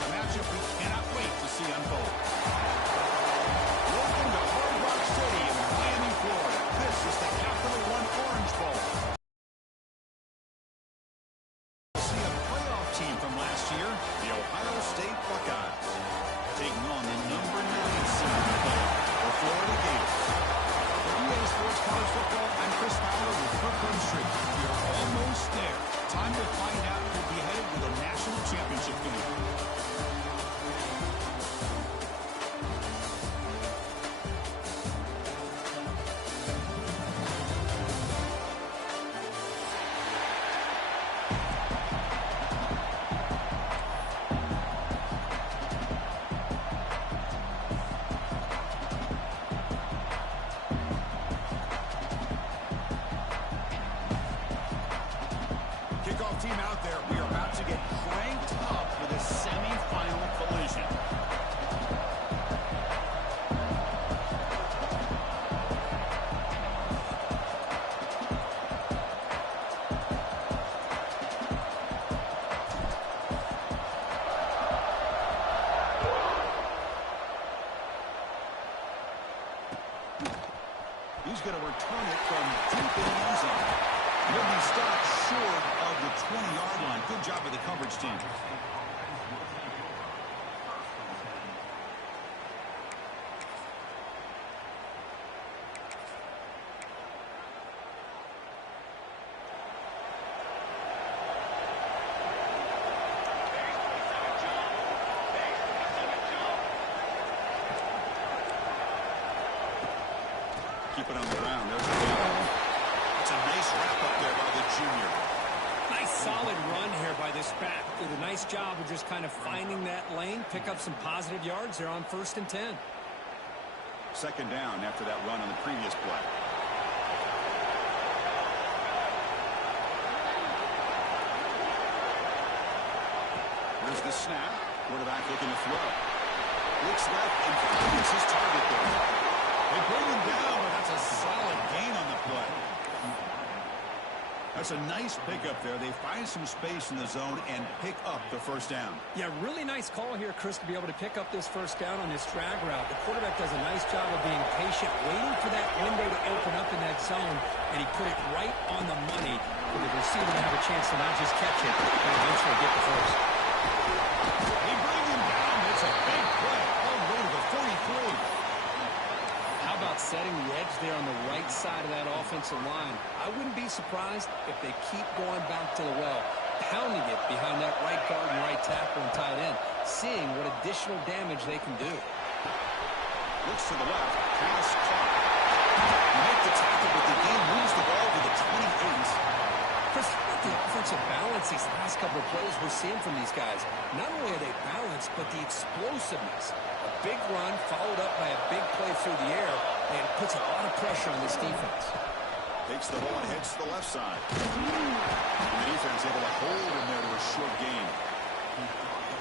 is a matchup we cannot wait to see unfold. Welcome to Hard Rock City in Miami, Florida. This is the Capital One Orange Bowl. See a playoff team from last year, the Ohio State Buckeyes, taking on the number 9 seed in the bowl, the Florida Gators. For EA Sports College Football, I'm Chris Fowler with Kirkland Street. We are almost there. Time to find out who'll be headed to the national championship game. Kickoff team out there. We are about to get cranked up for this semi-final collision. He's going to return it from deep in the end zone. He'll be stopped short of the 20-yard line. Good job of the coverage team. Keep it on the ground. There's the ball. It's a nice wrap up there by the junior. Nice solid run here by this back. Did a nice job of just kind of finding that lane, pick up some positive yards there on 1st and 10. Second down after that run on the previous play. Here's the snap. Quarterback looking to throw. Looks left and finds his target there. They bring him down, but that's a solid gain on the play. That's a nice pickup there. They find some space in the zone and pick up the first down. Yeah, really nice call here, Chris, to be able to pick up this first down on this drag route. The quarterback does a nice job of being patient, waiting for that window to open up in that zone, and he put it right on the money for the receiver to have a chance to not just catch it, but eventually get the first. They bring him down. It's a big play. All the way to the 43. How about setting the edge there on the right side of that offensive line? I wouldn't be surprised if they keep going back to the well, pounding it behind that right guard and right tackle and tight end, seeing what additional damage they can do. Looks to the left. Pass caught. You make the tackle, but the game moves the ball to the 28. Chris, the offensive balance these last couple of plays we're seeing from these guys. Not only are they balanced, but the explosiveness. A big run followed up by a big play through the air, and puts a lot of pressure on this defense. Takes the ball and heads to the left side. And the defense able to hold him there to a short gain.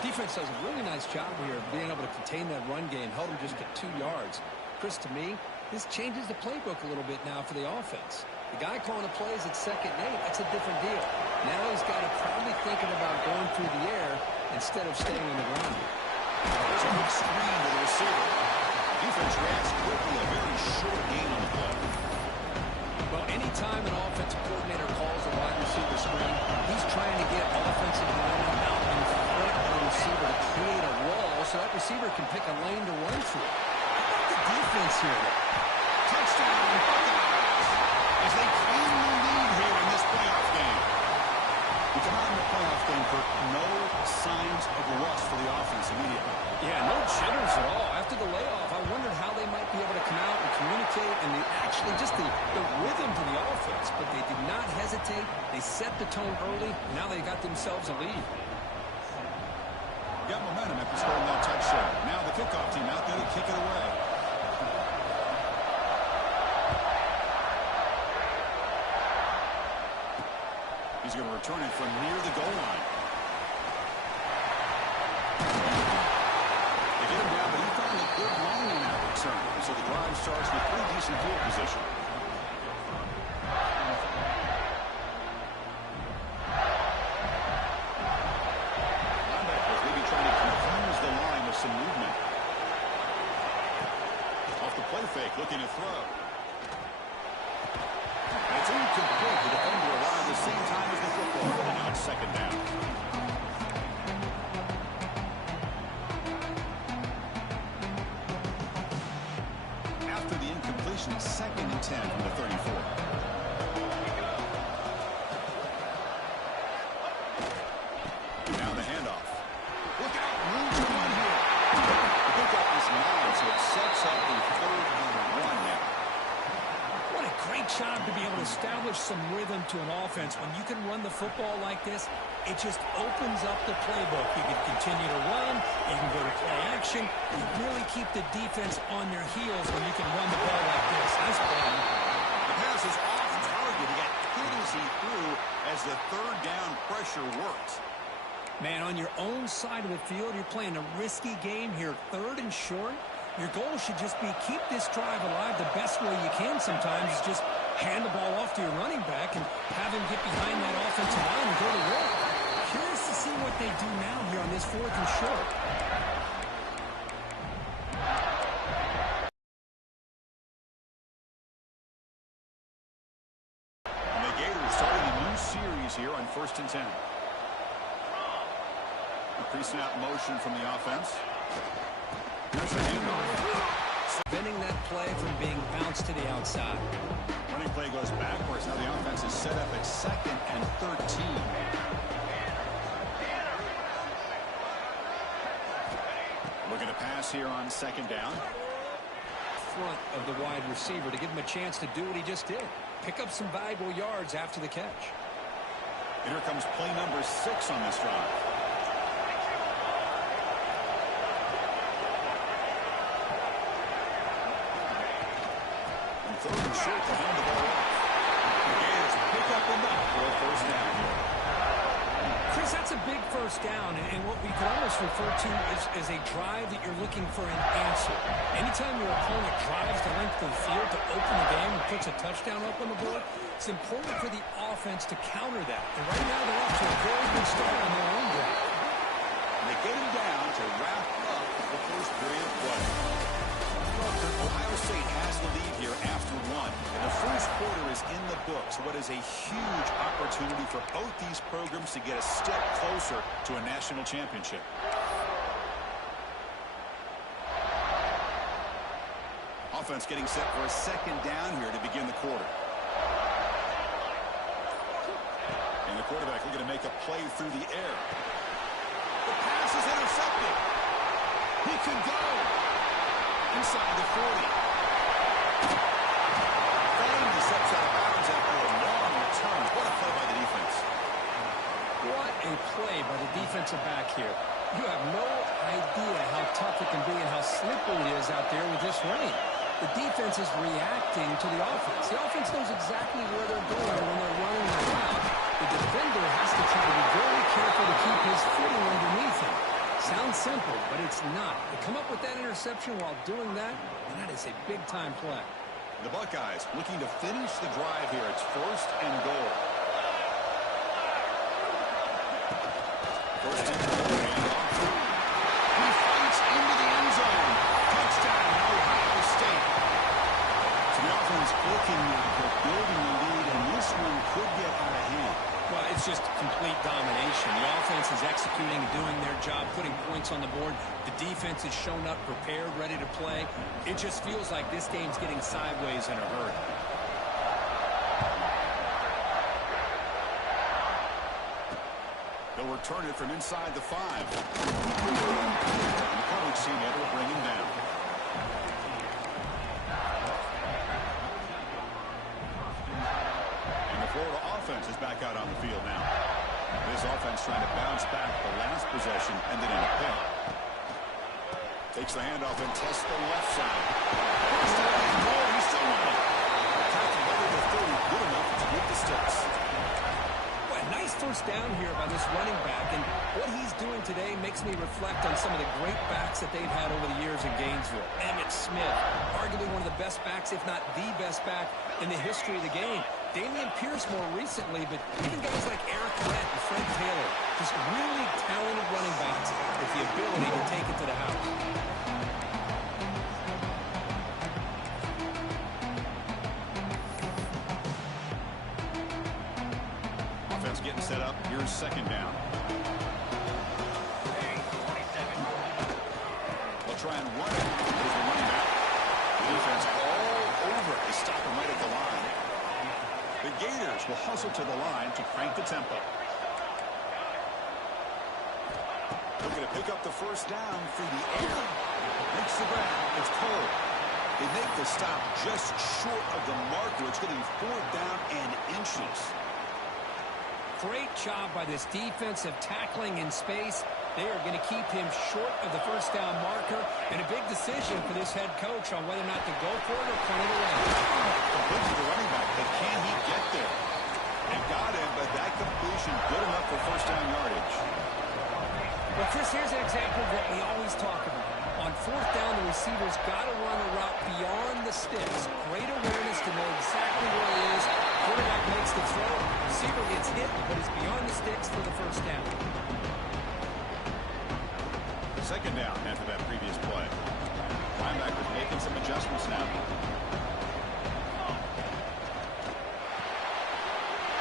Defense does a really nice job here of being able to contain that run game, held him just at 2 yards. Chris, to me, this changes the playbook a little bit now for the offense. The guy calling the plays at 2nd and 8, that's a different deal. Now he's got to probably thinking about going through the air instead of staying on the ground. There's a big screen to the receiver. Defense reacts quickly, a very short gain on the play. Well, anytime an offensive coordinator calls a wide receiver screen, he's trying to get offensive linemen out in front of the receiver to create a wall so that receiver can pick a lane to run through. How about the defense here? Touchdown, Buckeyes, as they claim the lead here in this playoff game. We come out in the playoff game for no signs of rust for the offense immediately. Yeah, no jitters at all. After the layoff, I wondered how they might be able to come out and communicate and actually just the rhythm to the offense. But they did not hesitate. They set the tone early. Now they got themselves a lead. Got momentum after scoring that touchdown. Now the kickoff team out there to kick it away. He's going to return it from near the goal line. They get him down, but he found a good line in that return. So the drive starts with pretty decent field position. Linebackers maybe trying to confuse fake, looking to throw. It's incomplete. The defender arrived at the same time as the football. And now it's second down. After the incompletion, 2nd and 10 from the 34. Now the handoff. Look out, room to run here. The pickup is 9, so it sets up the 3rd and 1 now. What a great job to be able to establish some rhythm to an offense. When you can run the football like this, it just opens up the playbook. You can continue to run, you can go to play action, and really keep the defense on their heels when you can run the ball like this. Nice play. The pass is off target. He got hit as he threw as the 3rd down pressure worked. Man, on your own side of the field, you're playing a risky game here, 3rd and short. Your goal should just be keep this drive alive the best way you can sometimes is just hand the ball off to your running back and have him get behind that offensive line and go to work. Curious to see what they do now here on this 4th and short. And the Gators starting a new series here on 1st and 10. A pre-snap motion from the offense. Here's the handoff. Preventing that play from being bounced to the outside. Running play goes backwards. Now the offense is set up at 2nd and 13. Looking to pass here on 2nd down. Front of the wide receiver to give him a chance to do what he just did. Pick up some valuable yards after the catch. And here comes play number 6 on this drive. And 3rd and short to hand the ball off. The Gators pick up enough for a 1st down here. Chris, that's a big 1st down, and what we could almost refer to as a drive that you're looking for an answer. Anytime your opponent drives the length of the field to open the game and puts a touchdown up on the board, it's important for the offense to counter that. And right now they're off to a very good start on their own drive. And they get him down to wrap up the 1st period of play. Ohio State has the lead here after 1. The 1st quarter is in the books. What is a huge opportunity for both these programs to get a step closer to a national championship. Offense getting set for a 2nd down here to begin the quarter. And the quarterback looking to make a play through the air. The pass is intercepted. He could go. Inside the 40. Finally steps out of bounds after a long return. What a play by the defense. What a play by the defensive back here. You have no idea how tough it can be and how slippery it is out there with this rain. The defense is reacting to the offense. The offense knows exactly where they're going when they're running around. The defender has to try to be very careful to keep his footing underneath him. Sounds simple, but it's not. To come up with that interception while doing that, and that is a big-time play. The Buckeyes looking to finish the drive here. It's 1st and goal. 1st and goal. He fights into the end zone. Touchdown, Ohio State. So the offense looking for building the lead, and this one could get out of hand. Well, it's just complete domination. The offense is executing and doing their job, putting points on the board. The defense has shown up, prepared, ready to play. It just feels like this game's getting sideways in a hurry. They'll return it from inside the 5. And the coverage team able to bring him down. Florida offense is back out on the field now. This offense trying to bounce back the last possession, ended in a pick. Takes the handoff and tests the left side. First down and more, he's still on it. Tackle better than 30, good enough to get the sticks. Well, nice 1st down here by this running back, and what he's doing today makes me reflect on some of the great backs that they've had over the years in Gainesville. Emmitt Smith, arguably one of the best backs, if not the best back in the history of the game. Damian Pierce more recently, but even guys like Eric Brett and Fred Taylor, just really talented running backs with the ability to take it to the house. second down. They'll try and run it. Here's the running back. The defense all over it. They stop him right at the line. The Gators will hustle to the line to crank the tempo. Looking to pick up the first down through the air. Makes the grab. It's Cole. They make the stop just short of the marker. It's getting 4th down and inches. Great job by this defensive tackling in space. They are going to keep him short of the first down marker, and a big decision for this head coach on whether or not to go for it or punt it away. Complete to the running back, but can he get there? They got him, but that completion good enough for first down yardage. Well, Chris, here's an example of what we always talk about. On 4th down, the receiver's got to run a route beyond the sticks. Great awareness to know exactly where he is. Quarterback makes the throw. Receiver gets hit, but is beyond the sticks for the first down. Second down after that previous play. Linebackers making some adjustments now.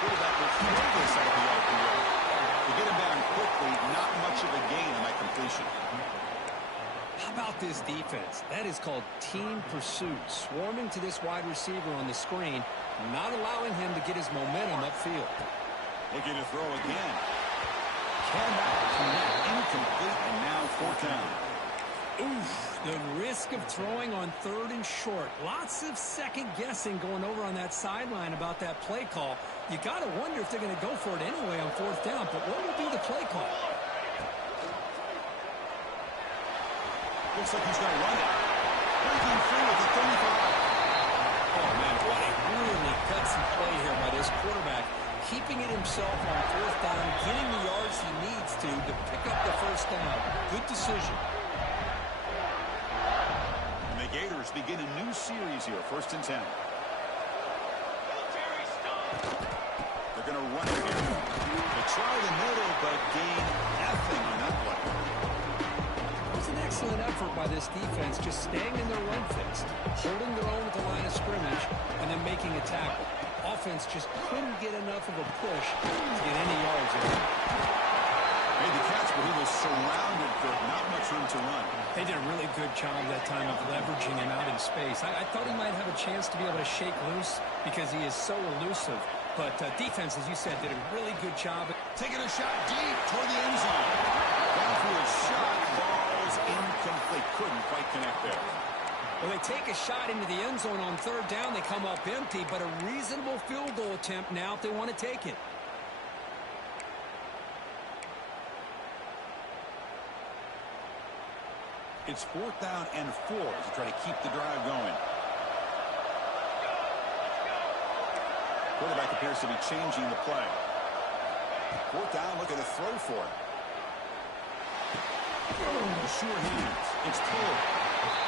Quarterback will throw this out of the RPO. To get him down quickly, not much of a gain on that completion. How about this defense? That is called team pursuit. Swarming to this wide receiver on the screen, not allowing him to get his momentum upfield. Looking to throw again. Cannot connect, incomplete, and now 4th down. Oof, the risk of throwing on 3rd and short. Lots of second guessing going over on that sideline about that play call. You got to wonder if they're going to go for it anyway on 4th down, but what will be the play call? Looks like he's going to run it. Breaking free at the 35. Oh, man, what a really gutsy play here by this quarterback. Keeping it himself on 4th down, getting the yards he needs to pick up the first down. Good decision. And the Gators begin a new series here, 1st and 10. They're going to run it here. They try the middle, but gain nothing on that play. An excellent effort by this defense, just staying in their run fix, holding their own at the line of scrimmage, and then making a tackle. Offense just couldn't get enough of a push to get any yards in. Made the catch, but he was surrounded for not much room to run. They did a really good job that time of leveraging him out in space. I thought he might have a chance to be able to shake loose because he is so elusive. But defense, as you said, did a really good job. Taking a shot deep toward the end zone. Downfield shot, ball is incomplete. Couldn't quite connect there. Well, they take a shot into the end zone on 3rd down. They come up empty, but a reasonable field goal attempt now if they want to take it. It's 4th down and 4 as they try to keep the drive going. Quarterback appears to be changing the play. 4th down, looking to throw for it. The sure hands. It's Cole.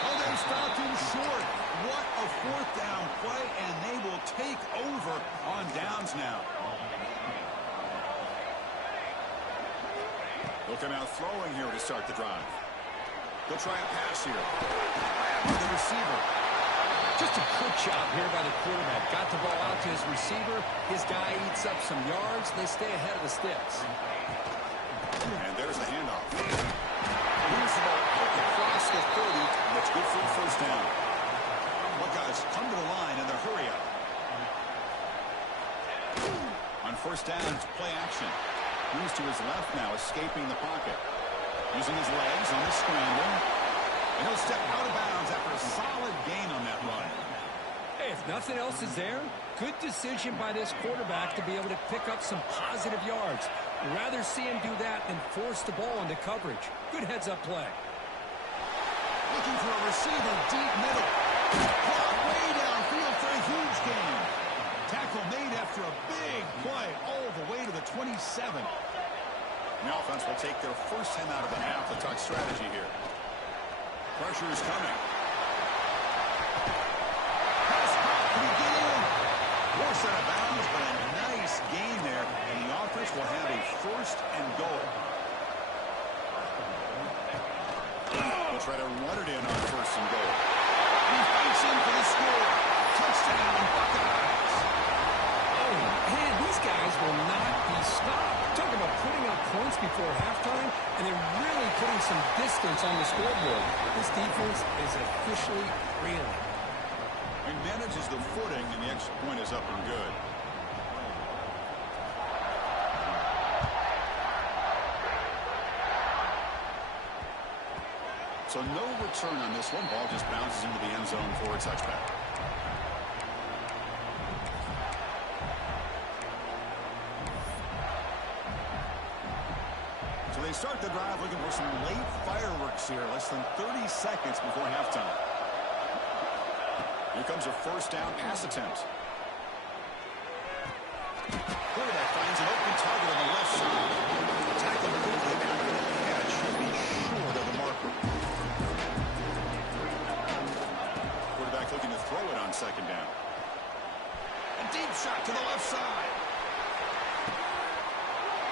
Oh, they stopped him short. What a 4th down play, and they will take over on downs now. They'll come out throwing here to start the drive. They'll try a pass here. Grab the receiver. Just a good job here by the quarterback. Got the ball out to his receiver. His guy eats up some yards. They stay ahead of the sticks. And there's the handoff. Moves the ball out across the 30. And it's good for the first down. Buckeyes come to the line and they're hurry up. On 1st down, it's play action. Moves to his left now, escaping the pocket. Using his legs on the scramble. And he'll step out of bounds after a solid gain on that run. Hey, if nothing else is there, good decision by this quarterback to be able to pick up some positive yards. Rather see him do that than force the ball into coverage. Good heads-up play. Looking for a receiver deep middle. Caught way downfield for a huge gain. Tackle made after a big play all the way to the 27. The offense will take their first time out of the half to talk strategy here. Pressure is coming. Pass back to begin. Force out of bounds, but a nice gain there. And the offense will have a 1st and goal. They'll try to run it in on 1st and goal. He fights in for the score. Touchdown, Buckeyes. Oh, man, we These guys will not be stopped. Talk about putting up points before halftime and then really putting some distance on the scoreboard. This defense is officially reeling. He manages the footing, and the extra point is up and good. So no return on this one. Ball just bounces into the end zone for a touchback. So they start the drive looking for some late fireworks here. Less than 30 seconds before halftime. Here comes a first down pass attempt. Quarterback finds an open target on the left side. The tackle quickly after the catch should be short of the marker. Quarterback looking to throw it on second down. A deep shot to the left side.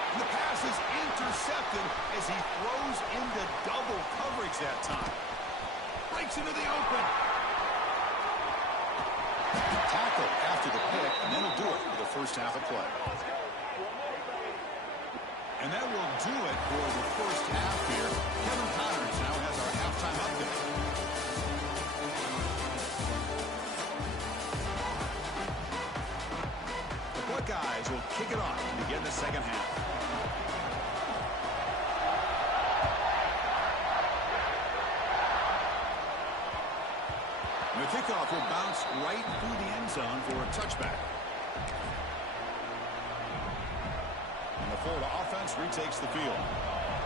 And the pass is intercepted as he throws into double coverage that time. Breaks into the open. Tackle after the pick, and that'll do it for the first half of play. And that will do it for the first half here. Kevin Connors now has our halftime update. The Buckeyes will kick it off to begin the second half. The kickoff will bounce right through the end zone for a touchback. And the Florida offense retakes the field.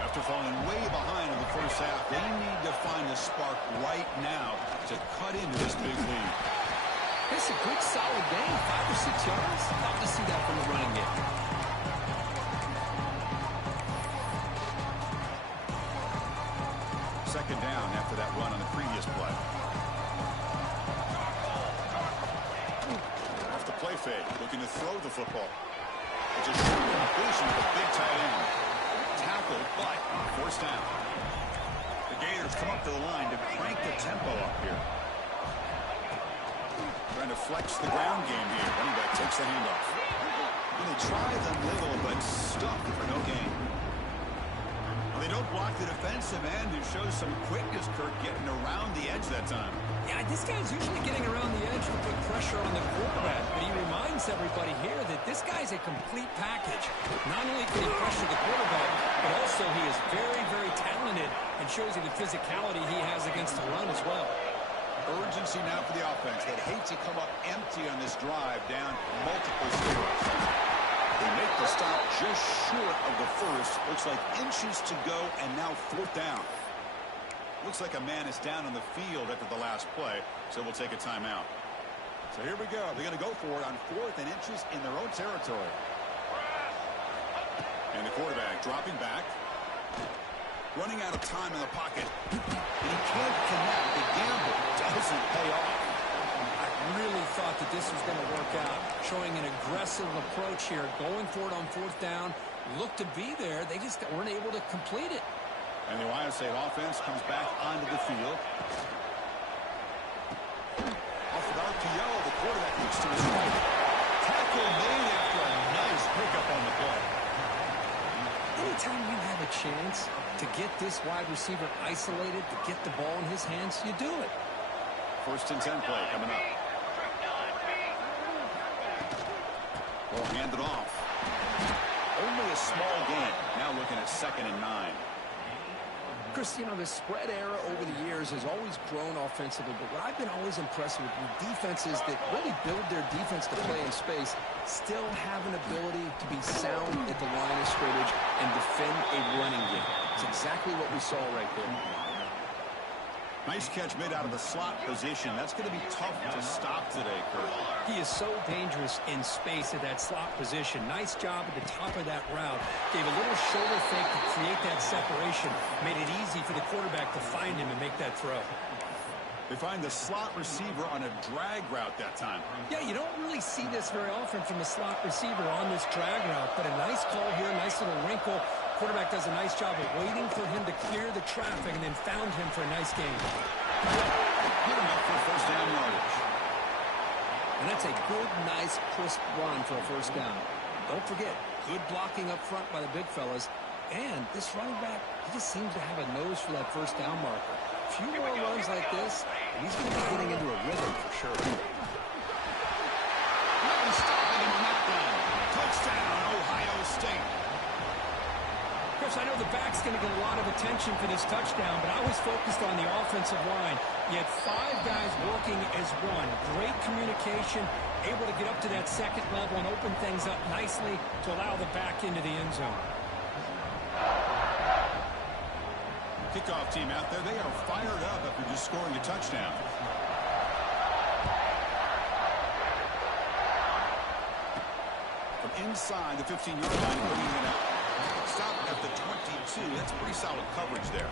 After falling way behind in the first half, they need to find a spark right now to cut into this big lead. It's a good, solid game. 5 or 6 yards. Love to see that from the running game. Second down after that run on the previous play. Play fake, looking to throw the football. It's a short completion with a big tight end. Tackled, but forced down. The Gators come up to the line to crank the tempo up here. Trying to flex the ground game here. Running back takes the handoff. And they try the middle, but stuck for no gain. They don't block the defensive end, who shows some quickness, Kirk, getting around the edge that time. Yeah, this guy's usually getting around the edge to put pressure on the quarterback, but he reminds everybody here that this guy's a complete package. Not only can he pressure the quarterback, but also he is very, very talented and shows you the physicality he has against the run as well. Urgency now for the offense. They'd hate to come up empty on this drive, down multiple scores. They make the stop just short of the first. Looks like inches to go, and now fourth down. Looks like a man is down on the field after the last play, so we'll take a timeout. So here we go. They're going to go for it on 4th and inches in their own territory. And the quarterback dropping back. Running out of time in the pocket. And he can't connect. The gamble doesn't pay off. I really thought that this was going to work out. Showing an aggressive approach here. Going for it on 4th down. Looked to be there. They just weren't able to complete it. And the Ohio State offense comes back onto the field. Off of RPO, the quarterback looks to his right. Tackle made after a nice pickup on the play. Anytime you have a chance to get this wide receiver isolated, to get the ball in his hands, you do it. 1st and 10 play coming up. Ball handed off. Only a small gain. Now looking at 2nd and 9. Chris, you know, the spread era over the years has always grown offensively, but what I've been always impressed with defenses that really build their defense to play in space still have an ability to be sound at the line of scrimmage and defend a running game. It's exactly what we saw right there. Nice catch made out of the slot position. That's going to be tough to stop today, Kurt. He is so dangerous in space at that slot position. Nice job at the top of that route. Gave a little shoulder fake to create that separation. Made it easy for the quarterback to find him and make that throw. They find the slot receiver on a drag route that time. Yeah, you don't really see this very often from a slot receiver on this drag route, but a nice call here, nice little wrinkle. Quarterback does a nice job of waiting for him to clear the traffic and then found him for a nice gain. Good enough for first down yardage. And that's a good, nice, crisp run for a first down. Don't forget, good blocking up front by the big fellas. And this running back, he just seems to have a nose for that first down marker. A few more runs like this, and he's going to be getting into a rhythm for sure. Nothing stopping him on that run. Touchdown, Ohio State. Chris, I know the back's going to get a lot of attention for this touchdown, but I was focused on the offensive line. You had 5 guys working as one. Great communication, able to get up to that second level and open things up nicely to allow the back into the end zone. Kickoff team out there, they are fired up after just scoring a touchdown. From inside the 15-yard line, putting it out. Stop at the 22. That's pretty solid coverage there.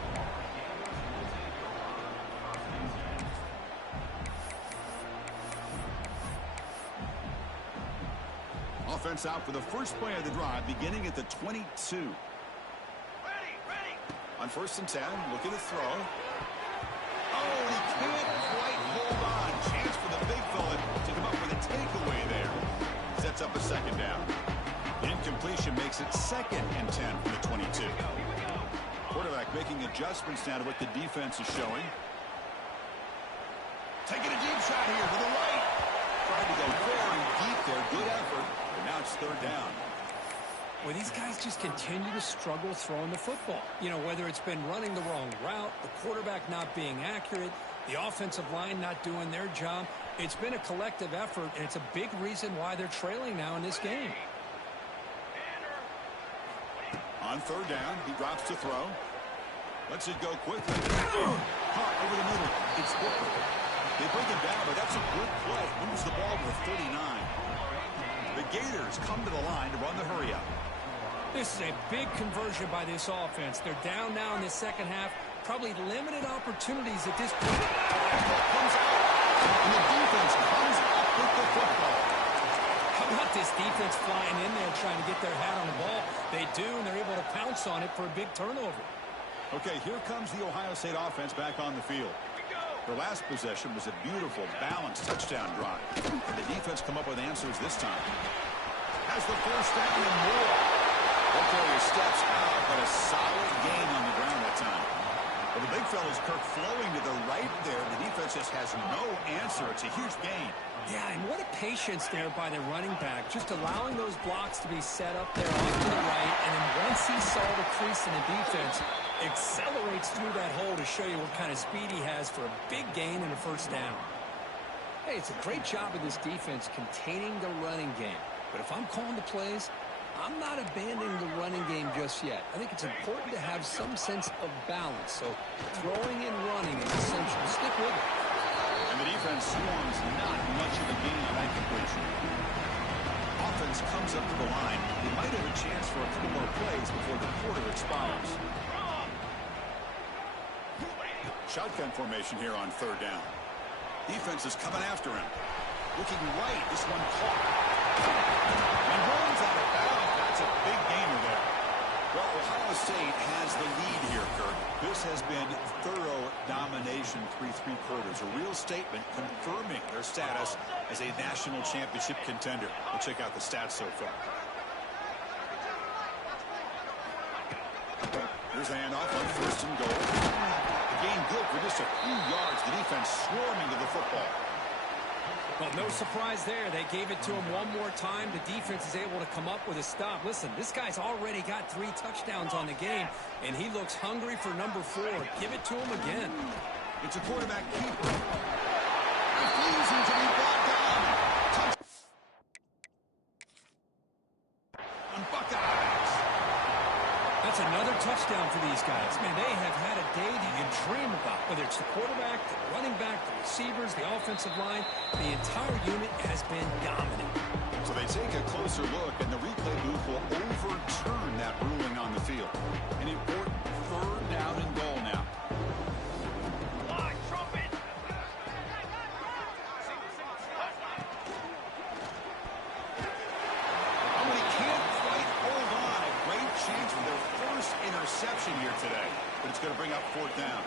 Offense out for the first play of the drive, beginning at the 22. On 1st and 10, looking to throw. Oh, he can't quite hold on. Chance for the big fella to come up with a takeaway there. Sets up a second down. Incompletion makes it 2nd and 10 from the 22. Quarterback making adjustments now to what the defense is showing. Taking a deep shot here to the right. Tried to go very deep there. Good effort. But now it's 3rd down. Well, these guys just continue to struggle throwing the football. You know, whether it's been running the wrong route, the quarterback not being accurate, the offensive line not doing their job. It's been a collective effort, and it's a big reason why they're trailing now in this game. On 3rd down, he drops to throw. Lets it go quickly. Caught over the middle. It's good. They bring him down, but that's a good play. Moves the ball to the 39. The Gators come to the line to run the hurry up. This is a big conversion by this offense. They're down now in the second half. Probably limited opportunities at this point. Comes out, and the defense comes up with the football. How about this defense flying in there trying to get their hat on the ball? They do, and they're able to pounce on it for a big turnover. Okay, here comes the Ohio State offense back on the field. Their last possession was a beautiful, balanced touchdown drive. And the defense come up with answers this time. Has the first down and more. Okay, steps out, but a solid gain on the ground that time. Well, the big fella's Kirk flowing to the right there. The defense just has no answer. It's a huge gain. Yeah, and what a patience there by the running back, just allowing those blocks to be set up there off to the right, and then once he saw the crease in the defense, accelerates through that hole to show you what kind of speed he has for a big gain and a first down. Hey, it's a great job of this defense containing the running game, but if I'm calling the plays, I'm not abandoning the running game just yet. I think it's important to have some sense of balance, so throwing and running is essential. Stick with it. And the defense swarms not much of a gain on that completion. Offense comes up to the line. They might have a chance for a couple more plays before the quarter expires. Shotgun formation here on 3rd down. Defense is coming after him. Looking right. This one caught. And runs out of bounds. That's a big gainer there. Well, Ohio State has the lead here, Kirk. This has been thorough domination through 3 quarters. A real statement confirming their status as a national championship contender. We'll check out the stats so far. Here's a handoff on 1st and goal. The gain good for just a few yards. The defense swarming to the football. Well, no surprise there. They gave it to him one more time. The defense is able to come up with a stop. Listen, this guy's already got 3 touchdowns on the game, and he looks hungry for number 4. Give it to him again. It's a quarterback keeper. Refusing to be brought down. On Buckeyes. That's another touchdown for these guys. Man, they have had a day that you dream about. Whether it's the quarterback, the running back, the receivers, the offensive line, the entire unit has been dominant. So they take a closer look, and the replay booth will overturn that ruling on the field. An important 3rd down and goal now. Interception here today, but it's going to bring up 4th down.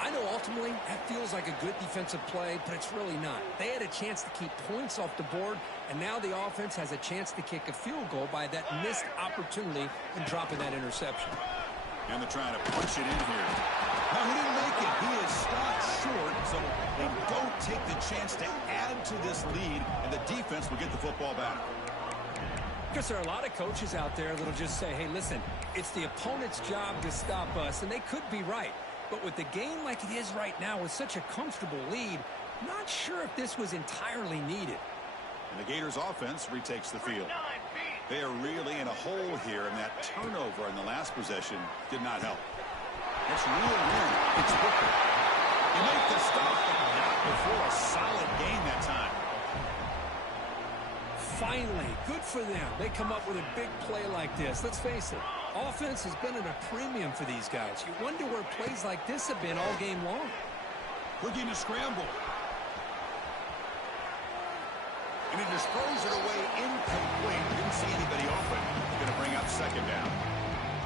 I know ultimately that feels like a good defensive play, but it's really not. They had a chance to keep points off the board, and now the offense has a chance to kick a field goal by that missed opportunity and dropping that interception. And they're trying to punch it in here. No, he didn't make it. He is stopped short, so they don't take the chance to add to this lead, and the defense will get the football back. Because there are a lot of coaches out there that'll just say, hey, listen, it's the opponent's job to stop us, and they could be right. But with the game like it is right now with such a comfortable lead, not sure if this was entirely needed. And the Gators offense retakes the field. They are really in a hole here, and that turnover in the last possession did not help. It's real weird. It's Booker. You make the stop, but not before a solid gain that time. Finally, good for them. They come up with a big play like this. Let's face it, offense has been at a premium for these guys. You wonder where plays like this have been all game long. Looking to scramble. And he just throws it away incomplete. Didn't see anybody open. Going to bring up second down.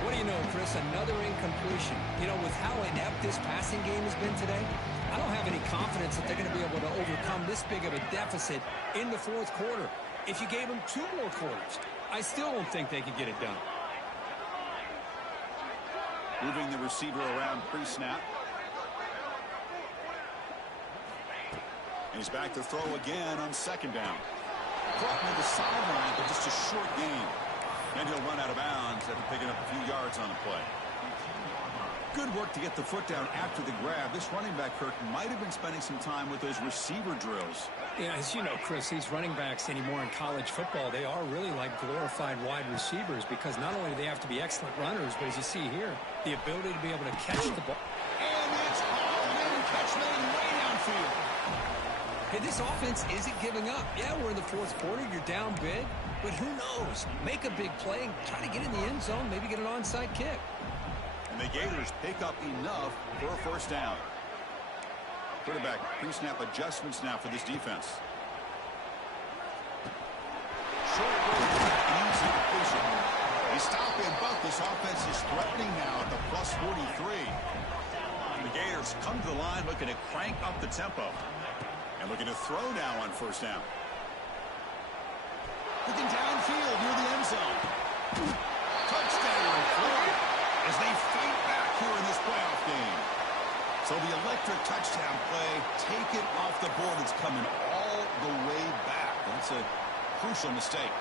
What do you know, Chris? Another incompletion. You know, with how inept this passing game has been today, I don't have any confidence that they're going to be able to overcome this big of a deficit in the fourth quarter. If you gave them 2 more quarters, I still don't think they could get it done. Moving the receiver around pre-snap. And he's back to throw again on second down. Brought near the sideline, but just a short gain. And he'll run out of bounds after picking up a few yards on the play. Good work to get the foot down after the grab. This running back, Kirk, might have been spending some time with those receiver drills. Yeah, as you know, Chris, these running backs anymore in college football, they are really like glorified wide receivers because not only do they have to be excellent runners, but as you see here, the ability to be able to catch the ball. And it's hauled in, catch made way downfield. Hey, this offense isn't giving up. Yeah, we're in the fourth quarter. You're down big. But who knows? Make a big play, try to get in the end zone, maybe get an onside kick. And the Gators pick up enough for a first down. Quarterback pre-snap adjustments now for this defense. Short road, easy completion. They stop in, but this offense is threatening now at the plus 43. And the Gators come to the line looking to crank up the tempo. And looking to throw now on first down. Looking downfield near the end zone. Touchdown, Florida, as they fight back here in this playoff game. So the electric touchdown play, take it off the board. It's coming all the way back. That's a crucial mistake.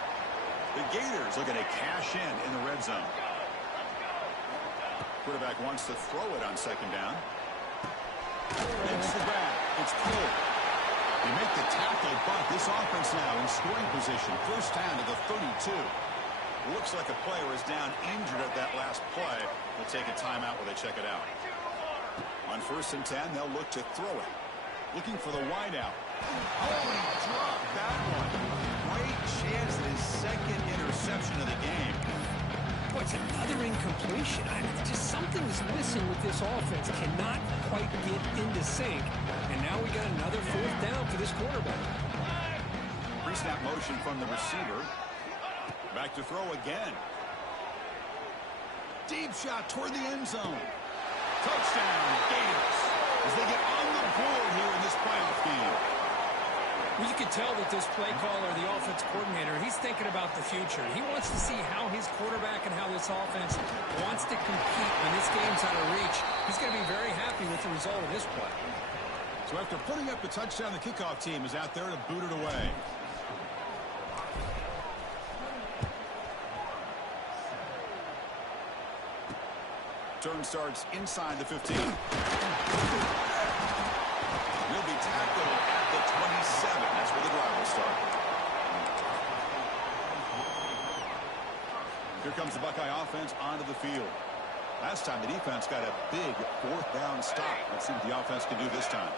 The Gators looking to cash in the red zone. Quarterback wants to throw it on second down. Makes the grab. It's pulled. They make the tackle, but this offense now in scoring position. First down to the 32. Looks like a player is down injured at that last play. They'll take a timeout while they check it out. On first and 10, they'll look to throw it. Looking for the wideout. Oh, he dropped that one. Great chance at his second interception of the game. Boy, it's another incompletion. Just something's missing with this offense. Cannot quite get into sync. And now we got another fourth down for this quarterback. Pre-snap motion from the receiver. Back to throw again. Deep shot toward the end zone. Touchdown, Gators, as they get on the board here in this playoff game. Well, you can tell that this play caller, the offense coordinator, he's thinking about the future. He wants to see how his quarterback and how this offense wants to compete when this game's out of reach. He's going to be very happy with the result of this play. So after putting up the touchdown, the kickoff team is out there to boot it away. Turn starts inside the 15. He'll be tackled at the 27. That's where the drive will start. Here comes the Buckeye offense onto the field. Last time the defense got a big fourth down stop. Let's see what the offense can do this time.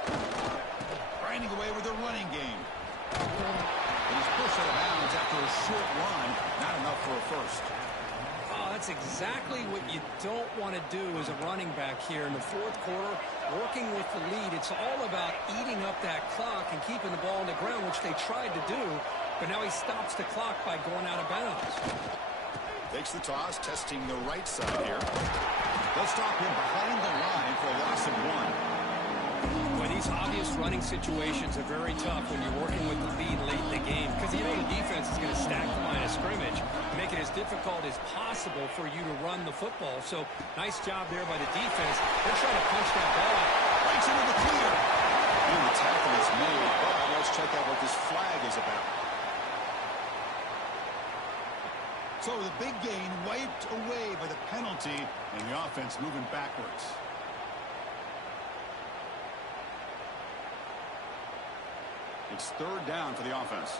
Grinding away with their running game. And he's pushed out of bounds after a short run. Not enough for a first. That's exactly what you don't want to do as a running back here in the fourth quarter, working with the lead. It's all about eating up that clock and keeping the ball on the ground, which they tried to do, but now he stops the clock by going out of bounds. Takes the toss, testing the right side here. They'll stop him behind the line for a loss of 1. these obvious running situations are very tough when you're working with the lead late in the game because you know the defense is going to stack the line of scrimmage, make it as difficult as possible for you to run the football. So nice job there by the defense. They're trying to punch that ball out. Right into the clear. And the tackle is made, but let's check out what this flag is about. So the big gain wiped away by the penalty, and the offense moving backwards. It's third down for the offense.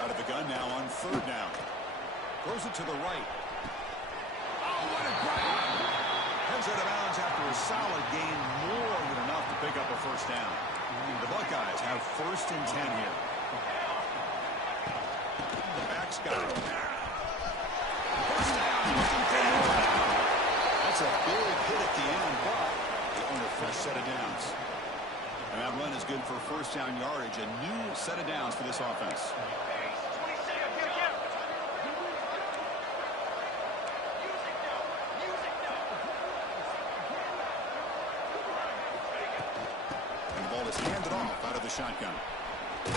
Out of the gun now on third down. Throws it to the right. Oh, what a grab! Heads out of bounds after a solid gain, more than enough to pick up a first down. The Buckeyes have first and 10 here. The back's got it. First down, looking for more. That's a big hit at the end, but they own a fresh set of downs. And that run is good for first down yardage, a new set of downs for this offense. Is handed off out of the shotgun. And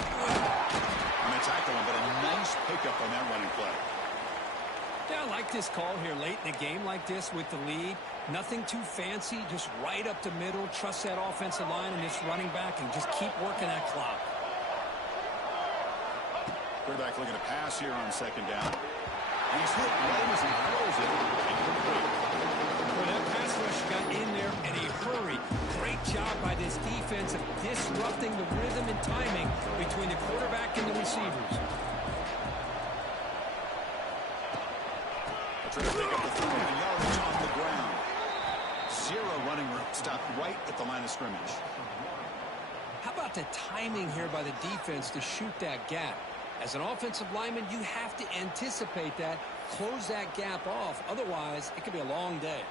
they tackle him, but a nice pickup on that running play. Yeah, I like this call here late in the game like this with the lead. Nothing too fancy, just right up the middle. Trust that offensive line and this running back and just keep working that clock. Quarterback looking to pass here on second down. And he's hit right as he throws it. Well, that pass rush got in there in a hurry. Great job by this defense of disrupting the rhythm and timing between the quarterback and the receivers. Trying to pick up the 3 yards on the ground. Zero running room. Stopped right at the line of scrimmage. How about the timing here by the defense to shoot that gap? As an offensive lineman, you have to anticipate that, close that gap off. Otherwise, it could be a long day.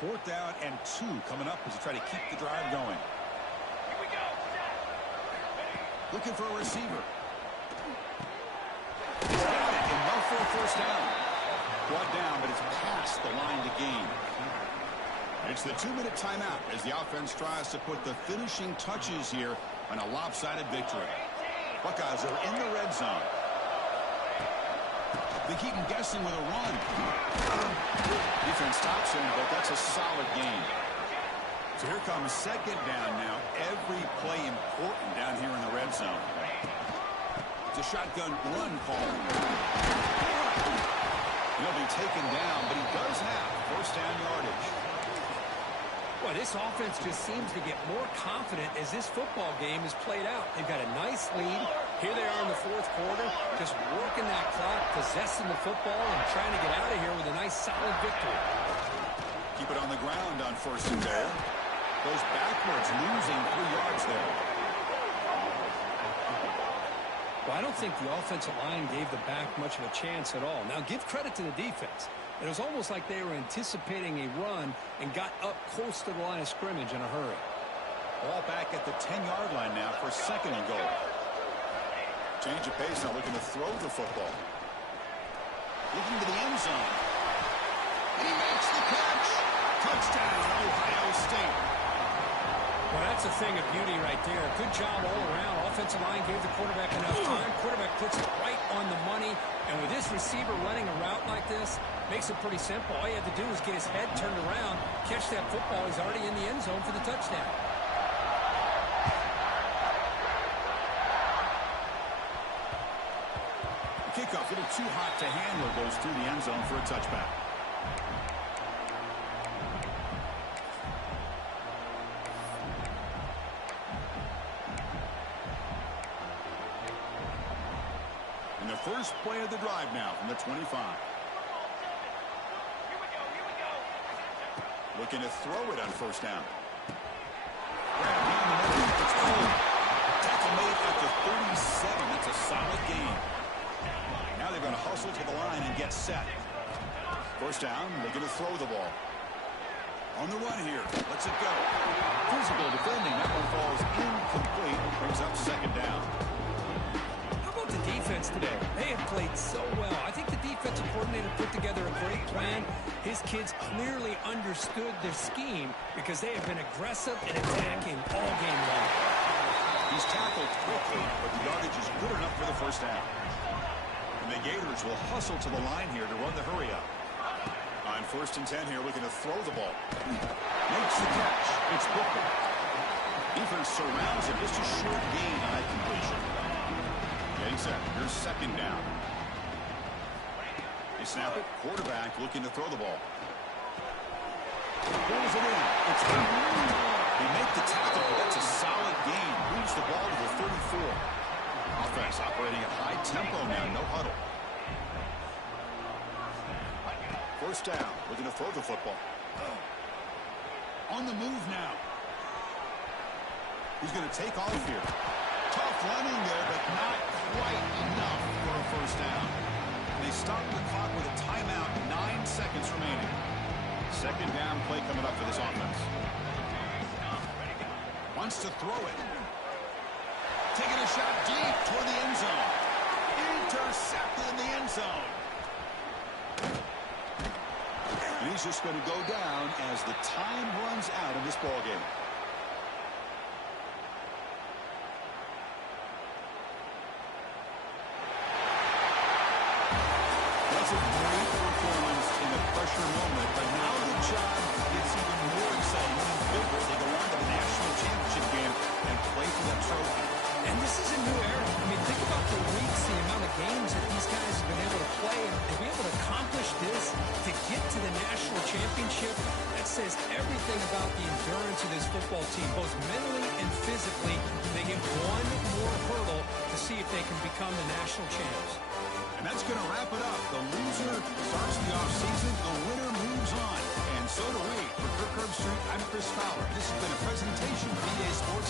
Fourth down and 2 coming up as they try to keep the drive going. Here we go. Looking for a receiver. He's got it. Enough for a first down. Brought down, but it's past the line to gain. It's the 2-minute timeout as the offense tries to put the finishing touches here on a lopsided victory. Buckeyes are in the red zone. They keep him guessing with a run. Defense stops him, but that's a solid gain. So here comes second down now. Every play important down here in the red zone. It's a shotgun run call. He'll be taken down, but he does have first down yardage. Boy, this offense just seems to get more confident as this football game is played out. They've got a nice lead. Here they are in the fourth quarter, just working that clock, possessing the football, and trying to get out of here with a nice, solid victory. Keep it on the ground on first and goal. Goes backwards, losing 3 yards there. Well, I don't think the offensive line gave the back much of a chance at all. Now, give credit to the defense. It was almost like they were anticipating a run and got up close to the line of scrimmage in a hurry. Ball back at the 10-yard line now for second and goal. Change of pace now, looking to throw the football. Looking to the end zone. And he makes the catch. Touchdown, Ohio State. Well, that's a thing of beauty right there. Good job all around. Offensive line gave the quarterback enough time. Quarterback puts it right on the money. And with this receiver running a route like this, makes it pretty simple. All you have to do is get his head turned around, catch that football. He's already in the end zone for the touchdown. The kickoff, a little too hot to handle, goes through the end zone for a touchback. And the first play of the drive now from the 25. Looking to throw it on first down. Tackle made at the 37. That's a solid gain. Now they're going to hustle to the line and get set. First down, looking to throw the ball. On the run here. Lets it go. Physical defending. That one falls incomplete. Ryan, his kids clearly understood their scheme because they have been aggressive and attacking all game long. He's tackled quickly, but the yardage is good enough for the first down. And the Gators will hustle to the line here to run the hurry up. On 1st and 10 here, looking to throw the ball. Makes the catch. It's Booker. Defense surrounds him. Just a short gain on that completion. Getting set. Here's 2nd down. They snap it. Quarterback looking to throw the ball. Pulls it in. It's They make the tackle, but that's a solid gain. Moves the ball to the 34. Offense operating at high tempo now. No huddle. 1st down. Looking to throw the football. On the move now. He's going to take off here. Tough running there, but not quite enough for a 1st down. They start the clock with a timeout, 9 seconds remaining. 2nd down play coming up for this offense. Wants to throw it. Taking a shot deep toward the end zone. Intercepted in the end zone. And he's just going to go down as the time runs out in this ballgame. That's a great performance in a pressure moment, but now the job gets even more exciting and bigger. They go on to the national championship game and play for that trophy. And this is a new era. I mean, think about the weeks, the amount of games that these guys have been able to play, and to be able to accomplish this, to get to the national championship, that says everything about the endurance of this football team, both mentally and physically. They get one more hurdle to see if they can become the national champs. And that's going to wrap it up. The loser starts the offseason. The winner moves on. And so do we. For Kirk Herbstreit, I'm Chris Fowler. This has been a presentation of EA Sports.